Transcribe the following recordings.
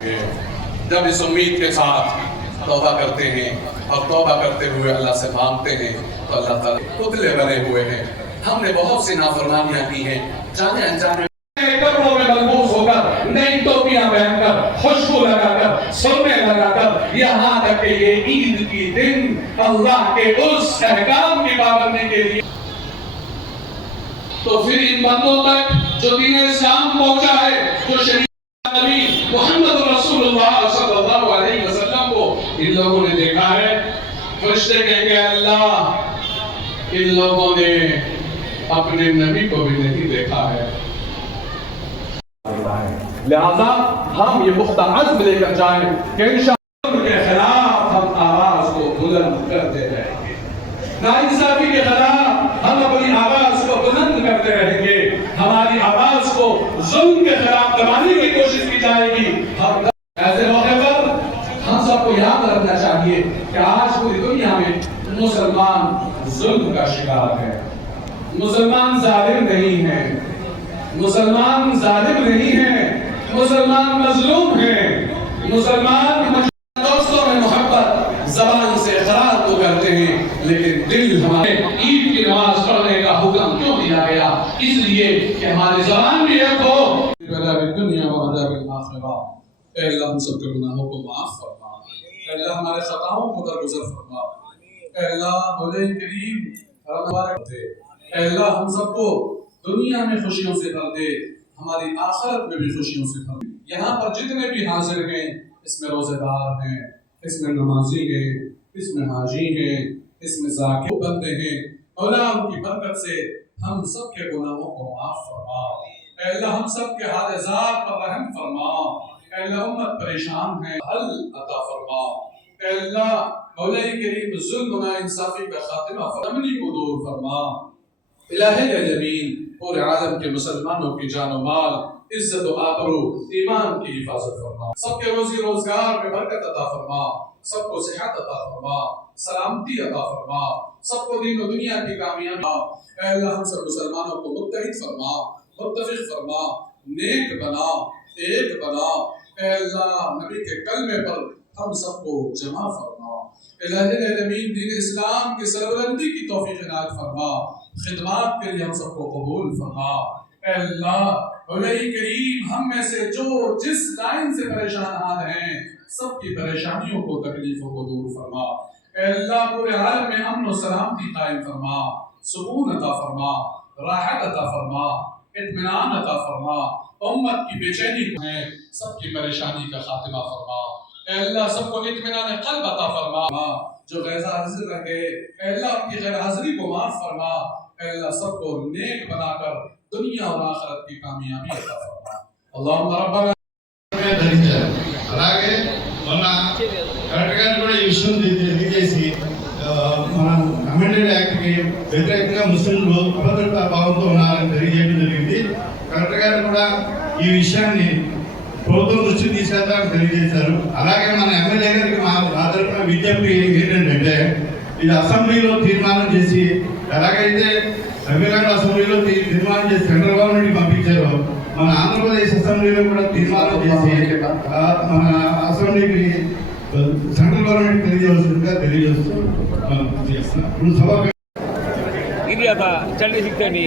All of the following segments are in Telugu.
जब इस उम्मीद के साथ तौबा करते हैं और तौबा करते हुए अल्लाह से मांगते हैं तो अल्लाह ताला पुतले बने हुए हैं। हमने बहुत सी नाफरमानियां की हैं, जाने अनजाने कपड़ों में मलबूस होकर, नई टोपियां पहनकर, खुशबू लगाकर, सुरमे लगाकर, यहाँ तक कि ये ईद की दिन अल्लाह के उस अहकाम की पाबंदी के लिए, तो फिर इन बंदों तक जो दीन इस्लाम पहुंचा है, जो शरीयत नबी मोहम्मद रसूलुल्लाह सल्लल्लाहु अलैहि वसल्लम को इन लोगों ने देखा है। फरिश्ते कहेंगे अल्लाह इन लोगों ने अपने नबी को भी नहीं देखा है। लिहाजा हम ये पुख्ता अज़्म लेकर जाएं कि इंशाअल्लाह के खिलाफ हम आवाज को बुलंद करते रहेंगे, नाइंसाफी के खिलाफ हम अपनी आवाज को बुलंद करते रहेंगे, हमारी आवाज को जुल्म के खिलाफ दबाने की कोशिश की जाएगी। हम ऐसे मौके पर हम सबको याद रखना चाहिए कि आज पूरी दुनिया में मुसलमान जुल्म का शिकार है, मुसलमान जालिम नहीं है, मुसलमान जालिम नहीं है, मुसलमान मजलूम है, मुसलमान दोस्तों में मोहब्बत ज़बान से इक़रार तो करते हैं लेकिन दिल हमारे ईद की नमाज पढ़ने का हुक्म क्यों दिया गया? इसलिए कि हमारी ज़बान भी एक हो। दुनिया व अज़ाबिल आखिरा। ऐ अल्लाह हम सबके गुनाहों को माफ फरमा, ऐ अल्लाह हमारे खताओं को दरगुजर फरमा, ऐ अल्लाह मौला करीम मुबारक दे, ऐ अल्लाह हम सबको दुनिया में खुशियों से भर दे, हमारी आखिरत में भी खुशियों से भर दे। यहाँ पर जितने भी हाजिर हैं, इसमें रोजेदार हैं, इसमें नमाजी हैं, इसमें हाजी हैं, इसमें ज़ाकिर बंदे हैं, मौला उनकी बरकत से हम सब के गुनाहों को माफ फरमा। ऐ अल्लाह हम सब के हाल ज़ात पर रहम फरमा, ऐ अल्लाह उम्मत परेशान है, हल अता फरमा। ऐ अल्लाह मौला करीम जुल्म नाइंसाफी का खातिमा फरमानी को दूर फरमा। इलाही जमीन पूरे आलम के मुसलमानों की जान और माल, इज्जत और आबरू, ईमान की हिफाजत फरमा, सबके रोजी रोजगार में बरकत अता फरमा, सबको सेहत अता फरमा, सलामती अता फरमा, सबको दीन और दुनिया की कामयाबी। ऐ अल्लाह हम सब मुसलमानों को मुत्तहिद फरमा, मुत्तफिक फरमा, नेक बना, एक बना। ऐ अल्लाह नबी के कलमे पर हम सबको जमा फरमा। इलाही ज़मीन दीन इस्लाम की सरबलंदी की तौफीक इनायत फरमा, खिदमत के लिए हम सबको कबूल फरमा। ऐ अल्लाह मौला करीम हम में से जो जिस लाइन से परेशान हाल हैं, सबकी परेशानियों को तकलीफों को दूर फरमा। ऐ अल्लाह पूरे आलम में अमन और सलामती कायम फरमा, सुकून अता फरमा, राहत अता फरमा, इत्मीनान अता फरमा, उम्मत की बेचैनी है सबकी परेशानी का खातिमा फरमा। ऐ अल्लाह सबको इत्मीनान क़ल्ब अता फरमा, जो गैर हाजिर रह गए ऐ अल्लाह उनकी गैर हाजिरी को माफ फरमा। ऐ अल्लाह सबको नेक बनाकर दुनिया और आखिरत की कामयाबी अता फरमा। अल्लाहुम्मा रब्बना అలాగే మొన్న కరెక్ట్ గా కూడా ఈ విషయం తెలియజేసి మన అమెండెడ్ యాక్ట్ కి వ్యతిరేకంగా ముస్లింలు అభద్రతా భావంతో ఉన్నారని తెలియజేయడం జరిగింది. కరెక్ట్ గారు కూడా ఈ విషయాన్ని ప్రభుత్వం దృష్టికి తీసుకెళ్తారని తెలియజేశారు. అలాగే మన ఎమ్మెల్యే గారికి మా తరఫున విజ్ఞప్తి ఏంటంటే ఇది అసెంబ్లీలో తీర్మానం చేసి ఎలాగైతే తమిళనాడు అసెంబ్లీలో తీర్మానం చేసి సెంట్రల్ గవర్నమెంట్కి పంపించారో మన ఆంధ్రప్రదేశ్ అసెంబ్లీలో కూడా తీర్మానం చేసి మన అసెంబ్లీకి సెంట్రల్ గవర్నమెంట్ తెలియజేస్తుందిగా తెలియజేస్తూ ఇప్పుడు సభ ಚಂಡಿ ಸಿಗ್ತಾನೆ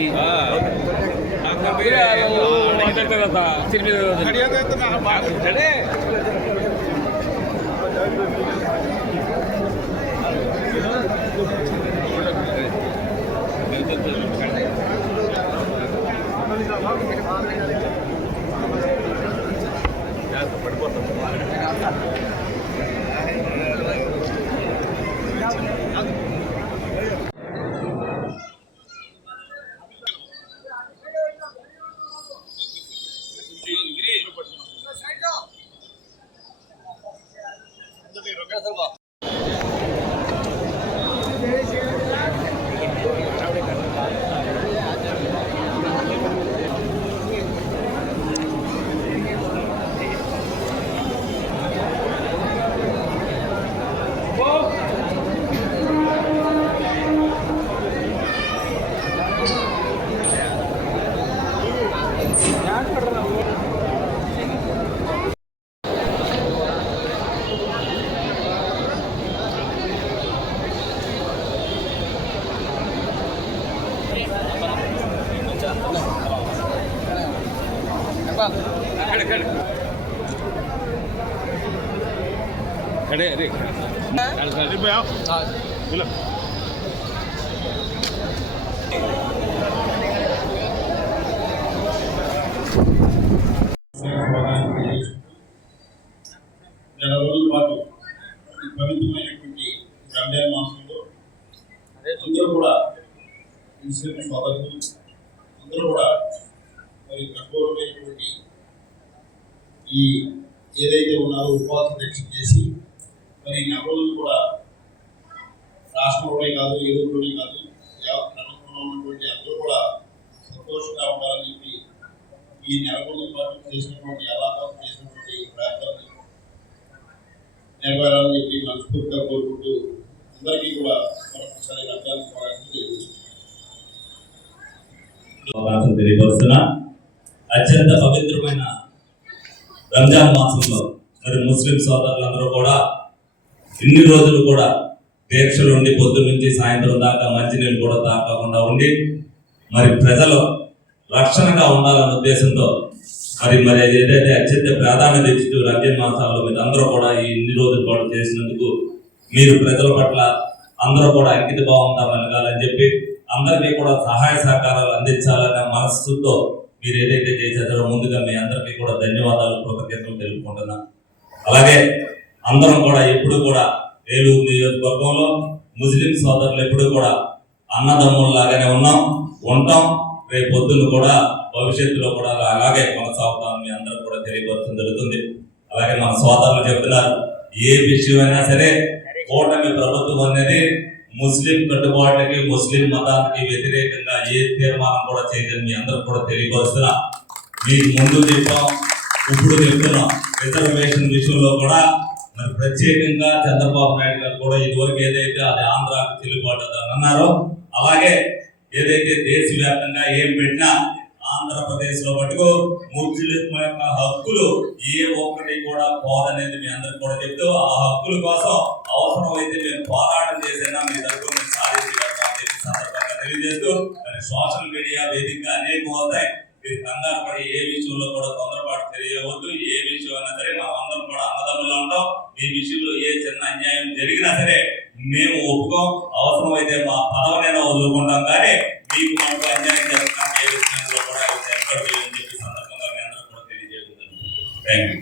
నెల రోజుల పాటు ఈ పవిత్రమైనటువంటి రంజాన్ మాసంలో అందరూ కూడా ముస్లిం సోదరులు అందరూ కూడా మరి కఠోరమైనటువంటి ఈ ఏదైతే ఉన్నారో ఉపవాస దీక్ష చేసి మరి నెల రోజులు కూడా రాష్ట్రంలోనే కాదు ఏలూరులోనే కాదు ప్రపంచంలో ఉన్నటువంటి అందరూ కూడా సంతోషంగా ఉండాలని చెప్పి ఈ నెల రోజుల పాటు చేసినటువంటి అలాకాలు చేసినటువంటి ప్రయత్నాన్ని నెరవేరాలని చెప్పి మనస్ఫూర్తిగా కోరుకుంటూ అందరికీ కూడా మరొకసారి రంజాన్ తెలియపరుస్తున్నా. అత్యంత పవిత్రమైన రంజాన్ మాసంలో మరి ముస్లిం సోదరులందరూ కూడా ఇన్ని రోజులు కూడా దీక్షలు ఉండి పొద్దున్న నుంచి సాయంత్రం దాకా మంచినీళ్ళు కూడా తాగకుండా ఉండి మరి ప్రజలు రక్షణగా ఉండాలన్న ఉద్దేశంతో మరి ఏదైతే అత్యంత ప్రాధాన్యత ఇస్తూ రంజాన్ మాసాల్లో మీరు అందరూ కూడా ఈ ఇన్ని రోజులు కూడా చేసినందుకు మీరు ప్రజల పట్ల అందరూ కూడా అంకిత భావంగా మెలగాలని చెప్పి అందరికీ కూడా సహాయ సహకారాలు అందించాలనే మనస్సుతో మీరు ఏదైతే చేశారో ముందుగా మీ అందరికీ కూడా ధన్యవాదాలు కృతజ్ఞతలు తెలుపుకుంటున్నా. అలాగే అందరం కూడా ఎప్పుడు కూడా ఏలూరు నియోజకవర్గంలో ముస్లిం సోదరులు ఎప్పుడు కూడా అన్నదమ్ముల్లాగానే ఉంటాం. రేపు పొద్దున్న కూడా భవిష్యత్తులో కూడా అలాగే కొనసాగుతాం మీ అందరూ కూడా తెలియపరచడం జరుగుతుంది. అలాగే మన సోదరులు చెప్తున్నారు, ఏ విషయమైనా సరే కూటమి ప్రభుత్వం అనేది ముస్లిం కట్టుబాట్లకి ముస్లిం మతానికి వ్యతిరేకంగా ఏ తీర్మానం కూడా చేయదని మీ అందరూ కూడా తెలియపరుస్తున్నా. మీకు ముందు చెప్పాం, ఇప్పుడు చెప్తున్నాం. రిజర్వేషన్ విషయంలో కూడా మరి ప్రత్యేకంగా చంద్రబాబు నాయుడు గారు కూడా ఇదివరకు ఏదైతే అది ఆంధ్రాకు చెల్లుబాటు అన్నారో అలాగే ఏదైతే దేశవ్యాప్తంగా ఏం పెట్టినా ఆంధ్రప్రదేశ్ లో మటుకు ముస్లిం యొక్క హక్కులు ఏ ఒక్కటి కూడా పోదనేది మీ అందరికి కూడా చెప్తూ ఆ హక్కుల కోసం అవసరమైతే మేము పోరాటం చేసినా మీ తరఫున సాధించగలుగుతామని సందర్భంగా తెలియజేస్తూ మరి సోషల్ మీడియా వేదికగా అనేక వస్తాయి. మీరు కంగారు పడి ఏ విషయంలో కూడా తొందరపాటు తెలియవద్దు. ఏ విషయం అయినా సరే మనం అందరం కూడా అన్నదమ్ములు ఉంటాం. ఈ విషయంలో ఏ చిన్న అన్యాయం జరిగినా సరే మేము ఒప్పుకోం. అవసరమైతే మా పదవినైనా వదులుకుంటాం, కానీ మీకు మనకు అన్యాయం జరుగుతున్న ఏ విషయంలో కూడా చెప్పి సందర్భంగా మీ అందరూ కూడా తెలియజేయగలుగుతాం. Thank you.